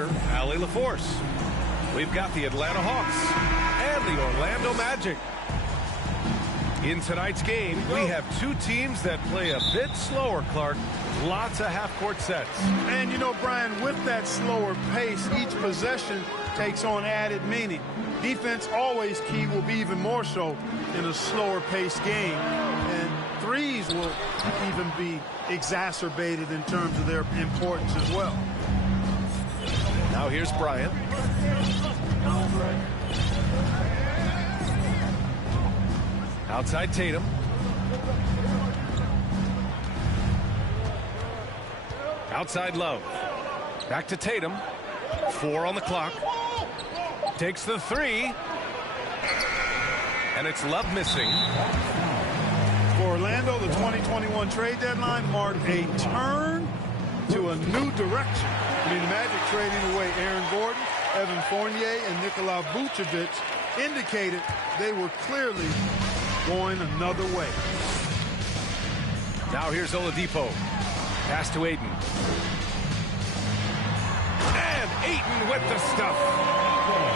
reporter, Allie LaForce. We've got the Atlanta Hawks and the Orlando Magic. In tonight's game, we have two teams that play a bit slower, Clark. Lots of half-court sets. And, you know, Brian, with that slower pace, each possession takes on added meaning. Defense always key, will be even more so in a slower-paced game. And threes will even be exacerbated in terms of their importance as well. Now here's Bryant. Outside Tatum. Outside Love. Back to Tatum. 4 on the clock. Takes the 3. And it's Love missing. For Orlando, the 2021 trade deadline marked a turn to a new direction. I mean, the Magic trading away Aaron Gordon, Evan Fournier, and Nikola Vucevic indicated they were clearly going another way. Now here's Oladipo. Pass to Ayton. And Ayton with the stuff.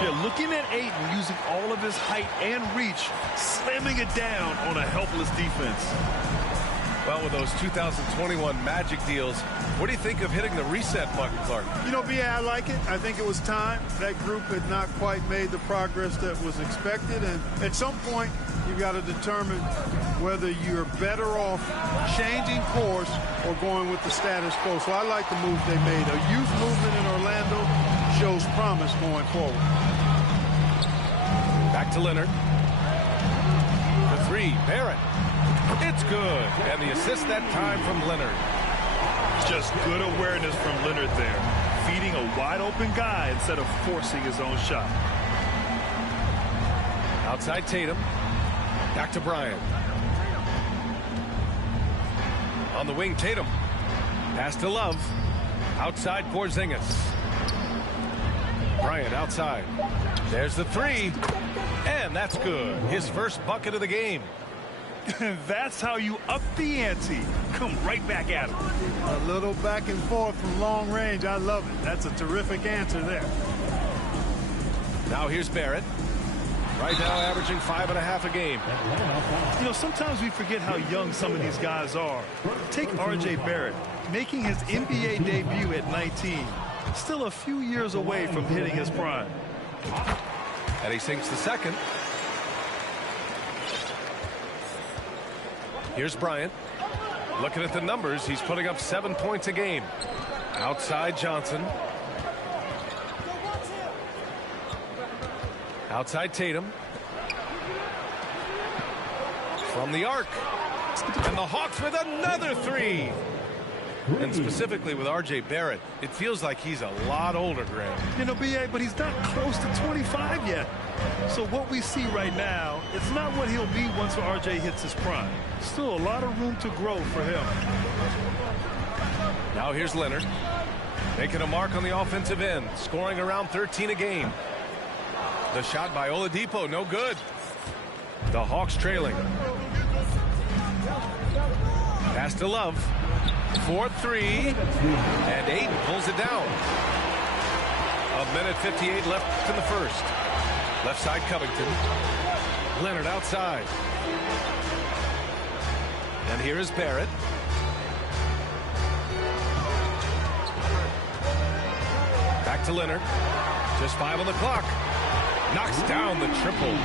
Yeah, looking at Ayton using all of his height and reach, slamming it down on a helpless defense. Well, with those 2021 Magic deals, what do you think of hitting the reset button, Clark? You know, B.A., I like it. I think it was time. That group had not quite made the progress that was expected. And at some point, you've got to determine whether you're better off changing course or going with the status quo. So I like the moves they made. A youth movement in Orlando shows promise going forward. Back to Leonard. The 3, Barrett. It's good. And the assist that time from Leonard. Just good awareness from Leonard there. Feeding a wide-open guy instead of forcing his own shot. Outside Tatum. Back to Bryant. On the wing, Tatum. Pass to Love. Outside Porzingis. Bryant outside. There's the 3. And that's good. His first bucket of the game. That's how you up the ante. Come right back at him. A little back and forth from long range. I love it. That's a terrific answer there. Now here's Barrett. Right now averaging 5.5 a game. You know, sometimes we forget how young some of these guys are. Take R.J. Barrett, making his NBA debut at 19. Still a few years away from hitting his prime. And he sinks the second. Here's Bryant. Looking at the numbers, he's putting up 7 points a game. Outside Johnson. Outside Tatum. From the arc. And the Hawks with another 3. And specifically with R.J. Barrett, it feels like he's a lot older, Graham. You know, B.A., but he's not close to 25 yet. So what we see right now, it's not what he'll be once R.J. hits his prime. Still a lot of room to grow for him. Now here's Leonard. Making a mark on the offensive end. Scoring around 13 a game. The shot by Oladipo, no good. The Hawks trailing. Pass to Love. 4-3. And Ayton pulls it down. 1:58 left in the first. Left side Covington. Leonard outside. And here is Barrett. Back to Leonard. Just 5 on the clock. Knocks down the triple.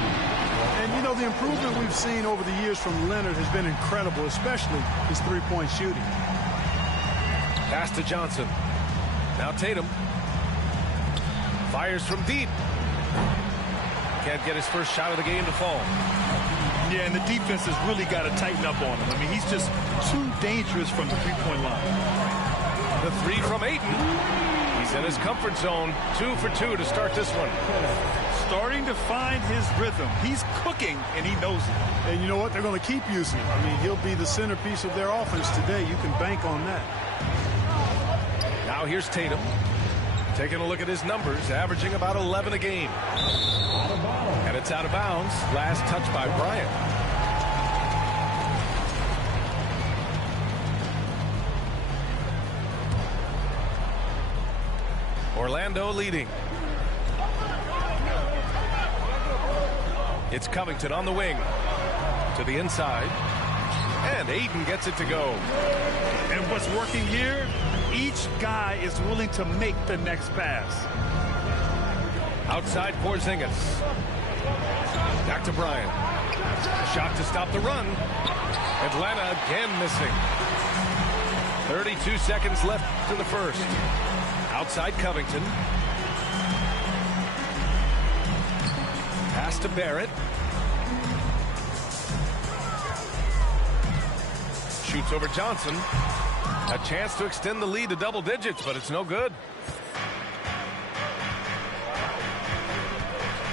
And, you know, the improvement we've seen over the years from Leonard has been incredible, especially his three-point shooting. Pass to Johnson. Now Tatum. Fires from deep. Can't get his first shot of the game to fall. Yeah, and the defense has really got to tighten up on him. I mean, he's just too dangerous from the three-point line. The 3 from Ayton. He's in his comfort zone. 2 for 2 to start this one. Starting to find his rhythm. He's cooking, and he knows it. And you know what? They're going to keep using him. I mean, he'll be the centerpiece of their offense today. You can bank on that. Now here's Tatum. Taking a look at his numbers, averaging about 11 a game. And it's out of bounds. Last touch by Bryant. Orlando leading. It's Covington on the wing. To the inside. And Ayton gets it to go. And what's working here, each guy is willing to make the next pass. Outside Porzingis. Back to Bryant. Shot to stop the run. Atlanta again missing. 32 seconds left in the first. Outside Covington. Pass to Barrett. Shoots over Johnson. A chance to extend the lead to double digits, but it's no good.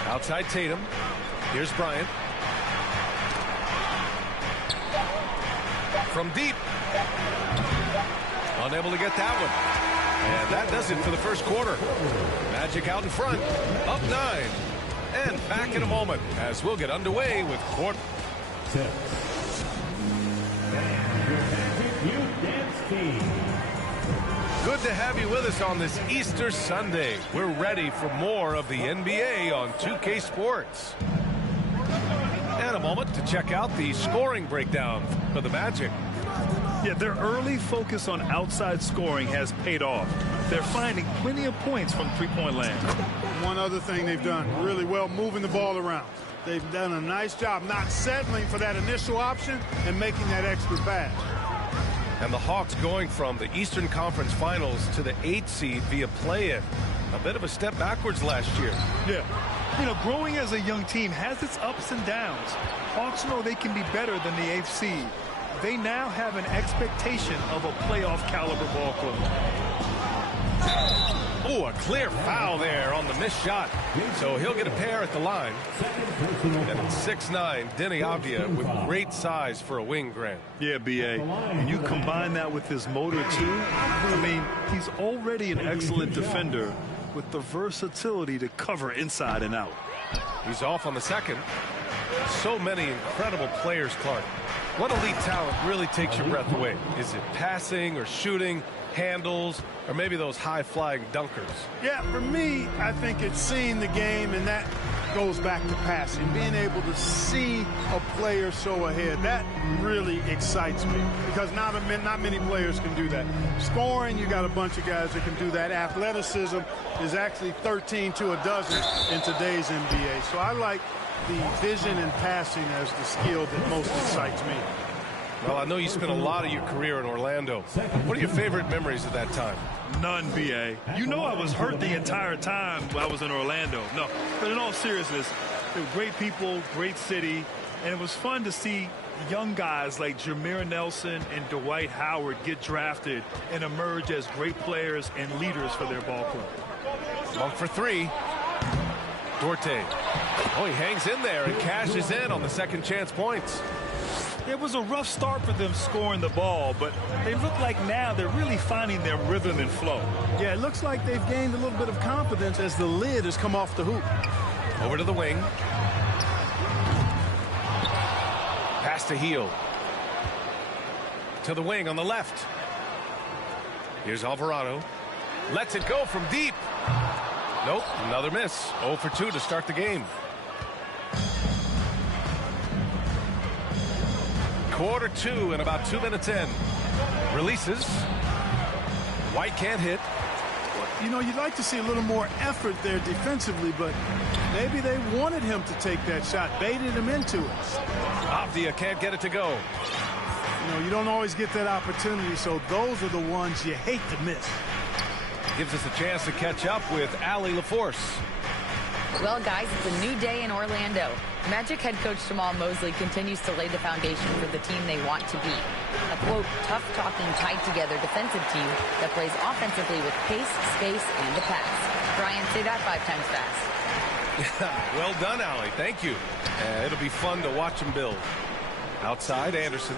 Outside Tatum. Here's Bryant. From deep. Unable to get that one. And that does it for the first quarter. Magic out in front. Up 9. And back in a moment as we'll get underway with quarter. Good to have you with us on this Easter Sunday. We're ready for more of the NBA on 2K Sports. And a moment to check out the scoring breakdown for the Magic. Yeah, their early focus on outside scoring has paid off. They're finding plenty of points from three-point land. One other thing they've done really well, moving the ball around. They've done a nice job not settling for that initial option and making that extra pass. And the Hawks going from the Eastern Conference Finals to the 8th seed via play-in. A bit of a step backwards last year. Yeah. You know, growing as a young team has its ups and downs. Hawks know they can be better than the 8th seed. They now have an expectation of a playoff caliber ball club. Oh, a clear foul there on the missed shot. So he'll get a pair at the line. And it's 6'9", Denny Avdia with great size for a wing, Grant. Yeah, B.A. And you combine that with his motor, too. I mean, he's already an excellent defender with the versatility to cover inside and out. He's off on the second. So many incredible players, Clark. What elite talent really takes your breath away? Is it passing or shooting, handles, or maybe those high-flying dunkers? Yeah, for me, I think it's seeing the game, and that goes back to passing. Being able to see a player so ahead, that really excites me because not many players can do that. Scoring, you got a bunch of guys that can do that. Athleticism is actually 13 to a dozen in today's NBA. So I like the vision and passing as the skill that most excites me. Well, I know you spent a lot of your career in Orlando. What are your favorite memories of that time? None, B.A. You know I was hurt the entire time I was in Orlando. No, but in all seriousness, they were great people, great city, and it was fun to see young guys like Jameer Nelson and Dwight Howard get drafted and emerge as great players and leaders for their ball club. Monk for three. Duarte. Oh, he hangs in there and cashes in on the second chance points. It was a rough start for them scoring the ball, but they look like now they're really finding their rhythm and flow. Yeah, it looks like they've gained a little bit of confidence as the lid has come off the hoop. Over to the wing. Pass to Hield. To the wing on the left. Here's Alvarado. Lets it go from deep. Nope, another miss. 0 for 2 to start the game. Quarter 2 and about 2 minutes in. Releases. White can't hit. You know, you'd like to see a little more effort there defensively, but maybe they wanted him to take that shot, baited him into it. Avdia can't get it to go. You know, you don't always get that opportunity, so those are the ones you hate to miss. Gives us a chance to catch up with Allie LaForce. Well, guys, it's a new day in Orlando. Magic head coach Jamal Mosley continues to lay the foundation for the team they want to be. A, quote, tough-talking, tied-together defensive team that plays offensively with pace, space, and the pass. Brian, say that 5 times fast. Well done, Allie. Thank you. It'll be fun to watch him build. Outside, Anderson.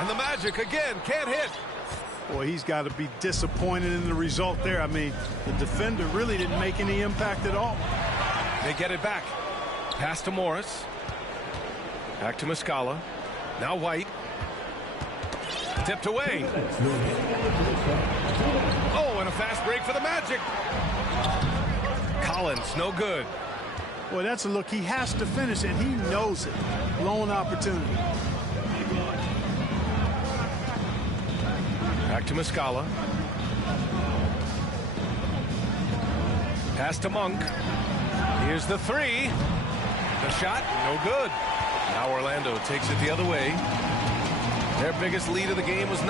And the Magic again can't hit. Boy, he's got to be disappointed in the result there. I mean, the defender really didn't make any impact at all. They get it back. Pass to Morris. Back to Muscala. Now White. Tipped away. Oh, and a fast break for the Magic. Collins, no good. Boy, that's a look. He has to finish, and he knows it. Blown opportunity. Back to Muscala. Pass to Monk. Here's the three. The shot, no good. Now Orlando takes it the other way. Their biggest lead of the game was 9.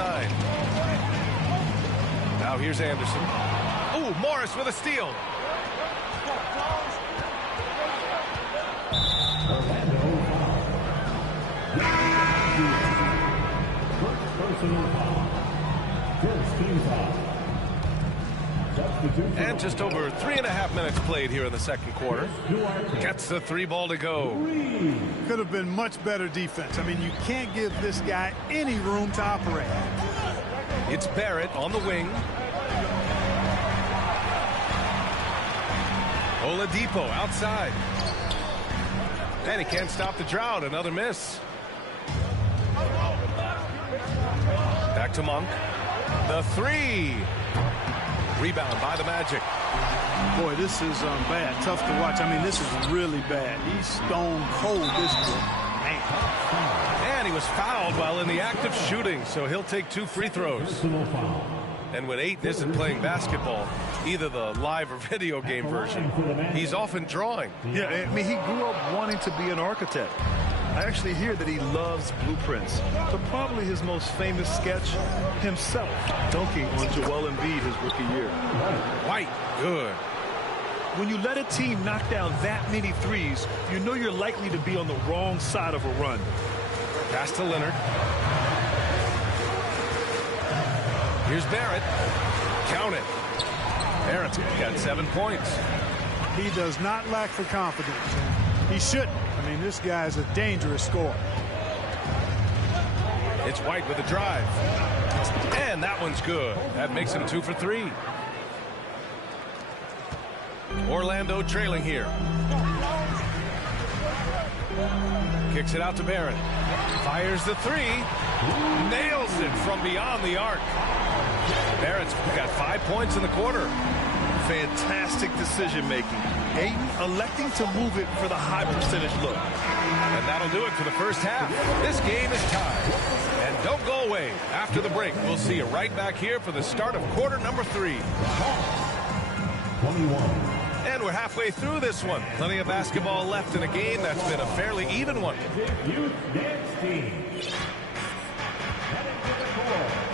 Now here's Anderson. Oh, Morris with a steal. And just over 3.5 minutes played here in the second quarter. Gets the 3 ball to go. Could have been much better defense. I mean, you can't give this guy any room to operate. It's Barrett on the wing. Oladipo outside. And he can't stop the drought. Another miss. Back to Monk. The 3. Rebound by the Magic. Boy, this is bad. Tough to watch. I mean, this is really bad. He's stone cold, this boy. Man. And he was fouled while in the act of shooting, so he'll take 2 free throws. And when Ayton isn't playing basketball, either the live or video game version, he's often drawing. Yeah, I mean, he grew up wanting to be an architect. I actually hear that he loves blueprints, but probably his most famous sketch, himself dunking on Joel Embiid his rookie year. White, good. When you let a team knock down that many threes, you know you're likely to be on the wrong side of a run. Pass to Leonard. Here's Barrett. Count it. Barrett's got 7 points. He does not lack for confidence. He shouldn't. I mean, this guy is a dangerous scorer. It's White with a drive. And that one's good. That makes him 2 for 3. Orlando trailing here. Kicks it out to Barrett. Fires the 3. Nails it from beyond the arc. Barrett's got 5 points in the quarter. Fantastic decision making. Ayton electing to move it for the high percentage look. And that'll do it for the first half. This game is tied. And don't go away. After the break, we'll see you right back here for the start of quarter number 3. 21. And we're halfway through this one. Plenty of basketball left in a game that's been a fairly even one.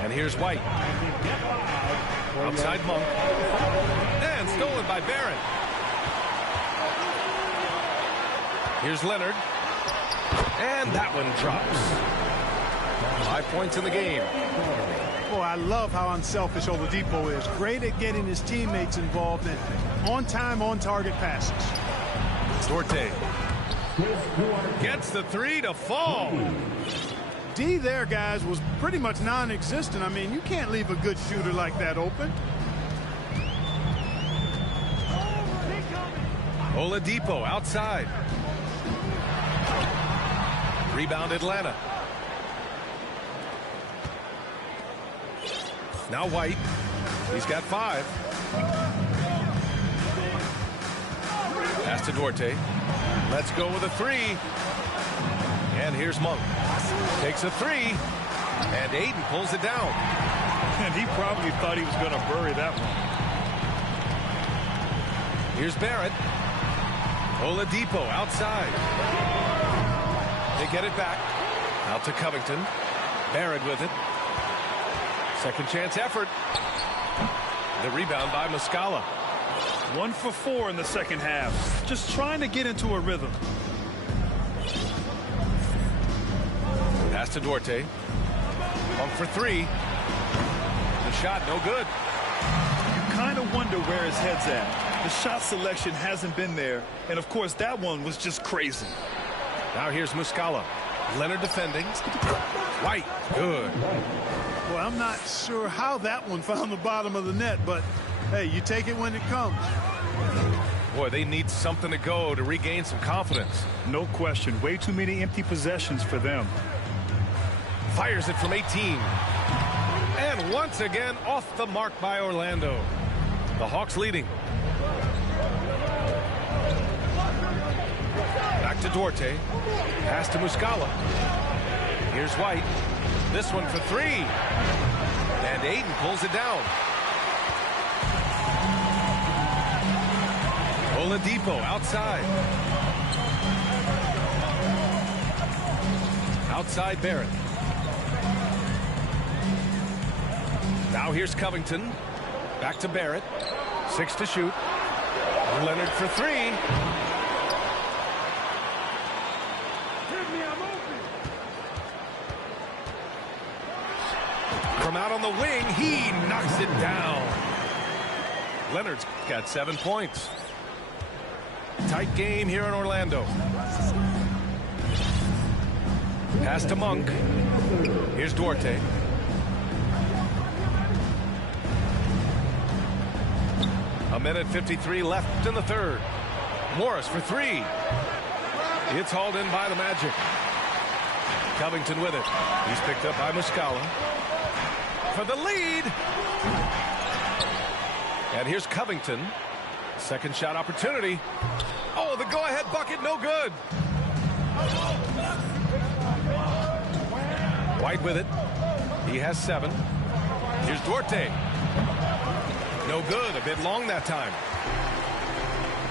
And here's White. Outside Monk. And stolen by Barrett. Here's Leonard. And that one drops. 5 points in the game. Boy, I love how unselfish Oladipo is. Great at getting his teammates involved in on-time, on-target passes. Duarte gets the 3 to fall. D there, guys, was pretty much non-existent. I mean, you can't leave a good shooter like that open. Oladipo outside. Rebound Atlanta. Now White. He's got 5. Pass to Duarte. Let's go with a 3. And here's Monk. Takes a 3. And Ayton pulls it down. And he probably thought he was going to bury that one. Here's Barrett. Oladipo outside. They get it back. Out to Covington. Barrett with it. Second chance effort. The rebound by Muscala. 1 for 4 in the second half. Just trying to get into a rhythm. Pass to Duarte. Monk for 3. The shot no good. You kind of wonder where his head's at. The shot selection hasn't been there. And of course, that one was just crazy. Now here's Muscala. Leonard defending. White. Good. Well, I'm not sure how that one found the bottom of the net, but hey, you take it when it comes. Boy, they need something to go to regain some confidence. No question. Way too many empty possessions for them. Fires it from 18. And once again, off the mark by Orlando. The Hawks leading. Back to Duarte. Pass to Muscala. Here's White. This one for three. And Aiden pulls it down. Oladipo outside. Outside Barrett. Now here's Covington. Back to Barrett. 6 to shoot. Leonard for three. From out on the wing, he knocks it down. Leonard's got 7 points. Tight game here in Orlando. Pass to Monk. Here's Duarte. A minute 53 left in the third. Morris for three. It's hauled in by the Magic. Covington with it. He's picked up by Muscala. For the lead. And here's Covington. Second shot opportunity. Oh, the go-ahead bucket, no good. White with it. He has 7. Here's Duarte. No good. A bit long that time.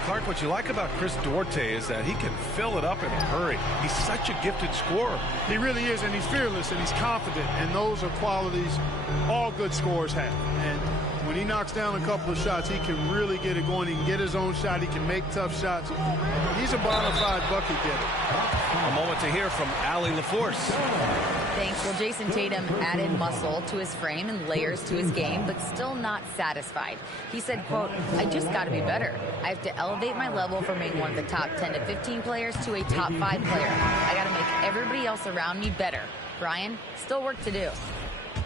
Clark, what you like about Chris Duarte is that he can fill it up in a hurry. He's such a gifted scorer. He really is, and he's fearless, and he's confident, and those are qualities all good scorers have. And when he knocks down a couple of shots, he can really get it going. He can get his own shot. He can make tough shots. He's a bona fide bucket getter. A moment to hear from Allie LaForce. Thanks. Well, Jason Tatum added muscle to his frame and layers to his game, but still not satisfied. He said, quote, "I just got to be better. I have to elevate my level from being one of the top 10 to 15 players to a top 5 player. I got to make everybody else around me better." Brian, still work to do.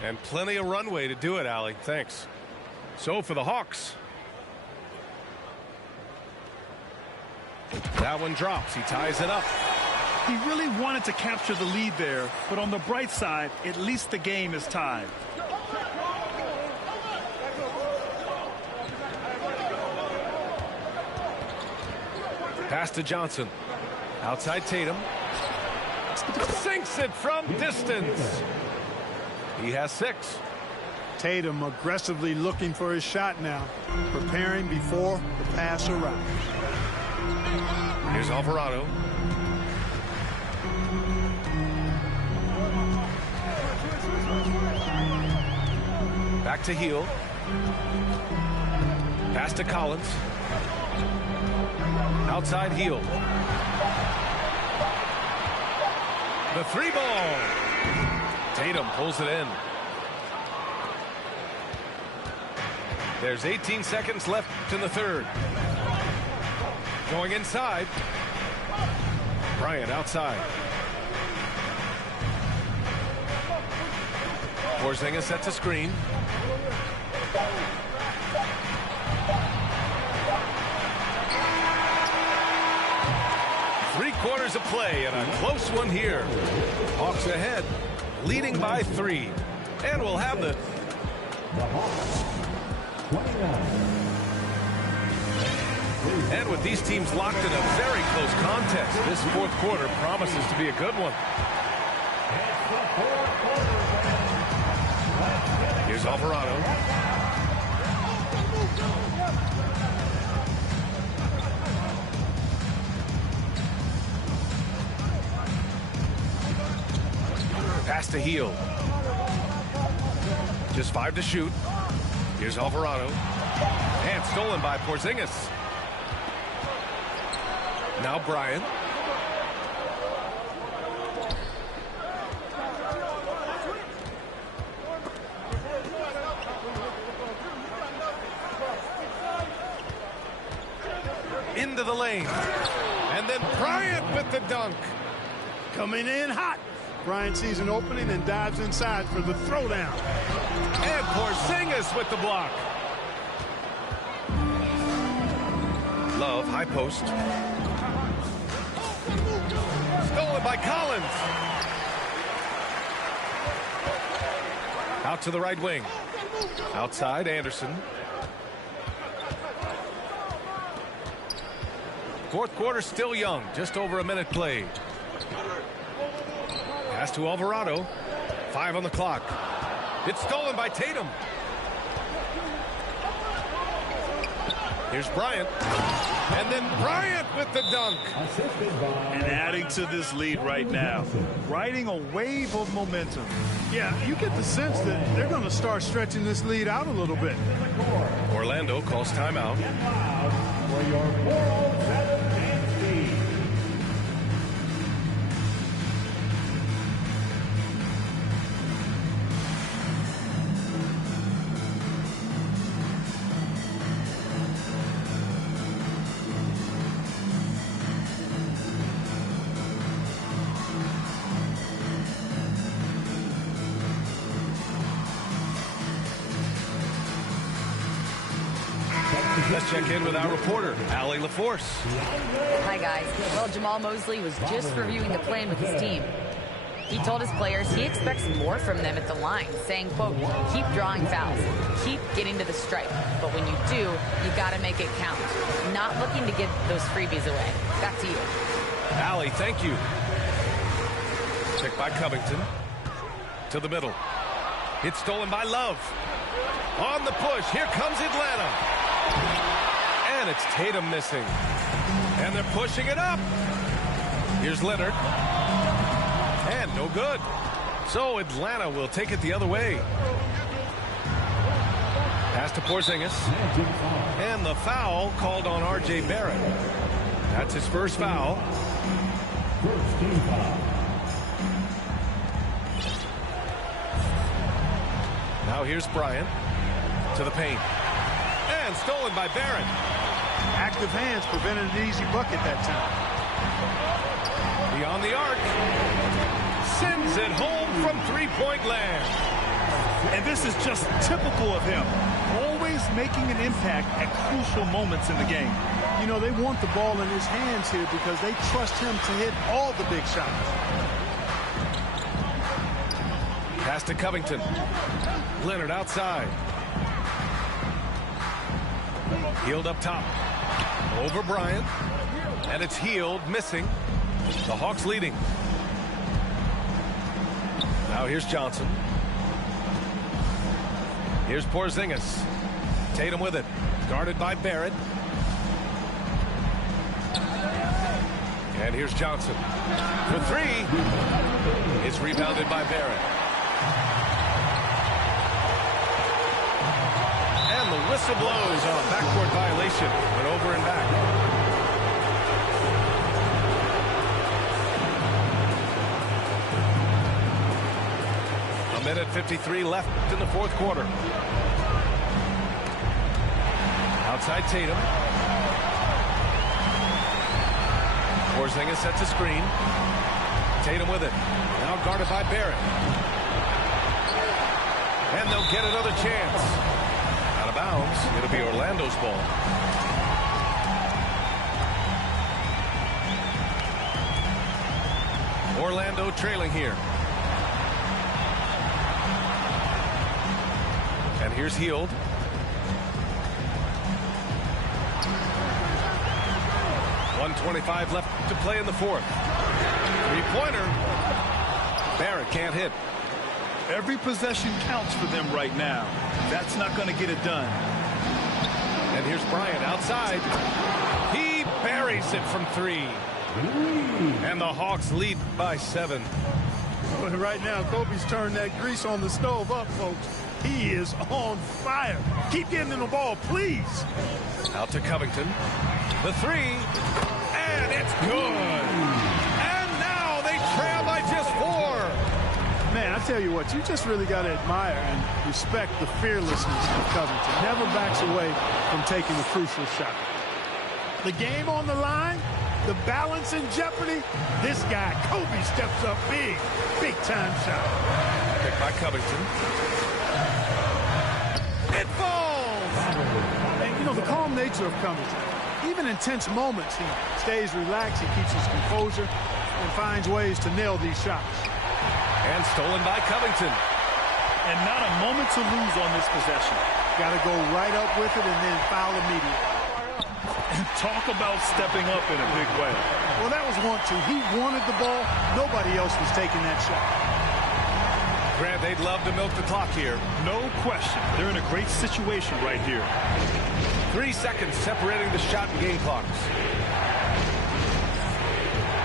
And plenty of runway to do it, Allie. Thanks. So for the Hawks. That one drops. He ties it up. He really wanted to capture the lead there, but on the bright side, at least the game is tied. Pass to Johnson. Outside Tatum. Sinks it from distance. He has 6. Tatum aggressively looking for his shot now, preparing before the pass arrives. Here's Alvarado. Back to Hield. Pass to Collins. Outside Hield. The 3 ball. Tatum pulls it in. There's 18 seconds left in the third. Going inside. Bryant outside. Porzingis sets a screen. Three-quarters of play and a close one here. Hawks ahead, leading by 3. And we'll have the Hawks 29. And with these teams locked in a very close contest, this fourth quarter promises to be a good one. Here's Alvarado. Pass to Hield. Just 5 to shoot. Here's Alvarado. And stolen by Porzingis. Now Bryant. Into the lane. And then Bryant with the dunk. Coming in hot. Bryant sees an opening and dives inside for the throwdown. And Porzingis with the block. Love, high post. Stolen by Collins. Out to the right wing. Outside, Anderson. Fourth quarter still young. Just over a minute played. Pass to Alvarado. 5 on the clock. It's stolen by Tatum. Here's Bryant. And then Bryant with the dunk. And adding to this lead right now. Riding a wave of momentum. Yeah, you get the sense that they're going to start stretching this lead out a little bit. Orlando calls timeout. Let's check in with our reporter, Allie LaForce. Hi, guys. Well, Jamal Mosley was just reviewing the plan with his team. He told his players he expects more from them at the line, saying, quote, keep drawing fouls, keep getting to the stripe. But when you do, you got to make it count. Not looking to give those freebies away. Back to you. Allie, thank you. Pick by Covington. To the middle. It's stolen by Love. On the push, here comes Atlanta. And it's Tatum missing. And they're pushing it up. Here's Leonard. And no good. So Atlanta will take it the other way. Pass to Porzingis. And the foul called on R.J. Barrett. That's his first foul. Now here's Bryant. To the paint. And stolen by Barrett. Active hands prevented an easy bucket that time. Beyond the arc. Sends it home from three-point land. And this is just typical of him. Always making an impact at crucial moments in the game. You know, they want the ball in his hands here because they trust him to hit all the big shots. Pass to Covington. Leonard outside. Healed up top. Over Bryant. And it's Healed, missing. The Hawks leading. Now here's Johnson. Here's Porzingis. Tatum with it. Guarded by Barrett. And here's Johnson. For three. It's rebounded by Barrett. And the whistle blows on backcourt violation. Went over and back. A minute 53 left in the fourth quarter. Outside Tatum. Porzingis sets a screen. Tatum with it. Now guarded by Barrett. And they'll get another chance. Out of bounds. It'll be Orlando's ball. Orlando trailing here. And here's Healed. .125 left to play in the fourth. Three-pointer. Barrett can't hit. Every possession counts for them right now. That's not going to get it done. And here's Bryant outside. He buries it from three. And the Hawks lead by 7. But right now, Kobe's turned that grease on the stove up, folks. He is on fire. Keep getting him the ball, please. Out to Covington. The three. And it's good. And now they trail by just 4. Man, I tell you what, you just really got to admire and respect the fearlessness of Covington. Never backs away from taking a crucial shot. The game on the line, the balance in jeopardy. This guy, Kobe, steps up big, big-time shot. Picked by Covington. It falls! And, you know, the calm nature of Covington, even in tense moments, he stays relaxed, he keeps his composure, and finds ways to nail these shots. And stolen by Covington. and not a moment to lose on this possession. Got to go right up with it and then foul immediately. And talk about stepping up in a big way. Well, that was 1-2. He wanted the ball. Nobody else was taking that shot. Grant, they'd love to milk the clock here. No question. They're in a great situation right here. 3 seconds separating the shot and game clocks.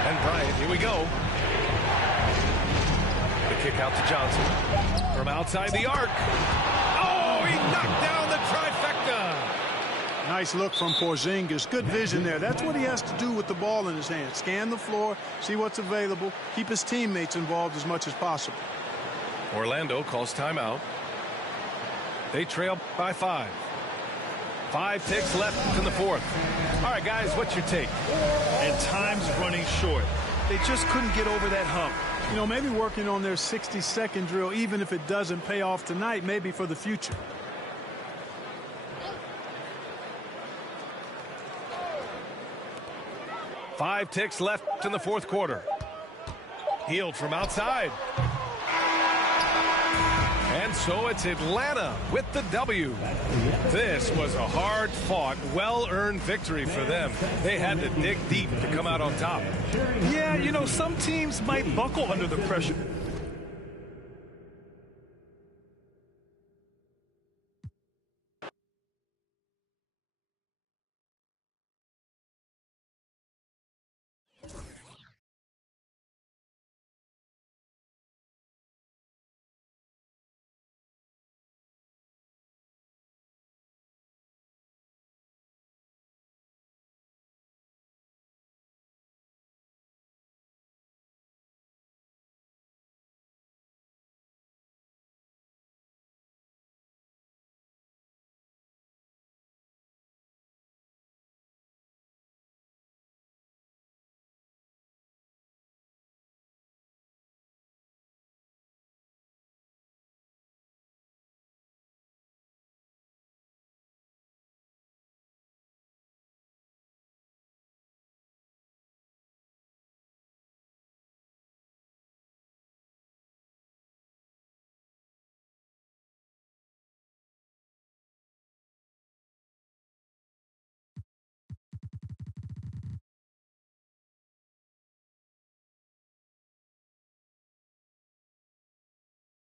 And Bryant, here we go. The kick out to Johnson. From outside the arc. Oh, he knocked down the trifecta. Nice look from Porzingis. Good vision there. That's what he has to do with the ball in his hand. Scan the floor, see what's available, keep his teammates involved as much as possible. Orlando calls timeout. They trail by 5. 5 ticks left in the fourth. All right, guys, what's your take? And time's running short. They just couldn't get over that hump. You know, maybe working on their 60-second drill, even if it doesn't pay off tonight, maybe for the future. Five ticks left in the fourth quarter. Healed from outside. And so it's Atlanta with the W. This was a hard-fought, well-earned victory for them. They had to dig deep to come out on top. Yeah, you know, some teams might buckle under the pressure.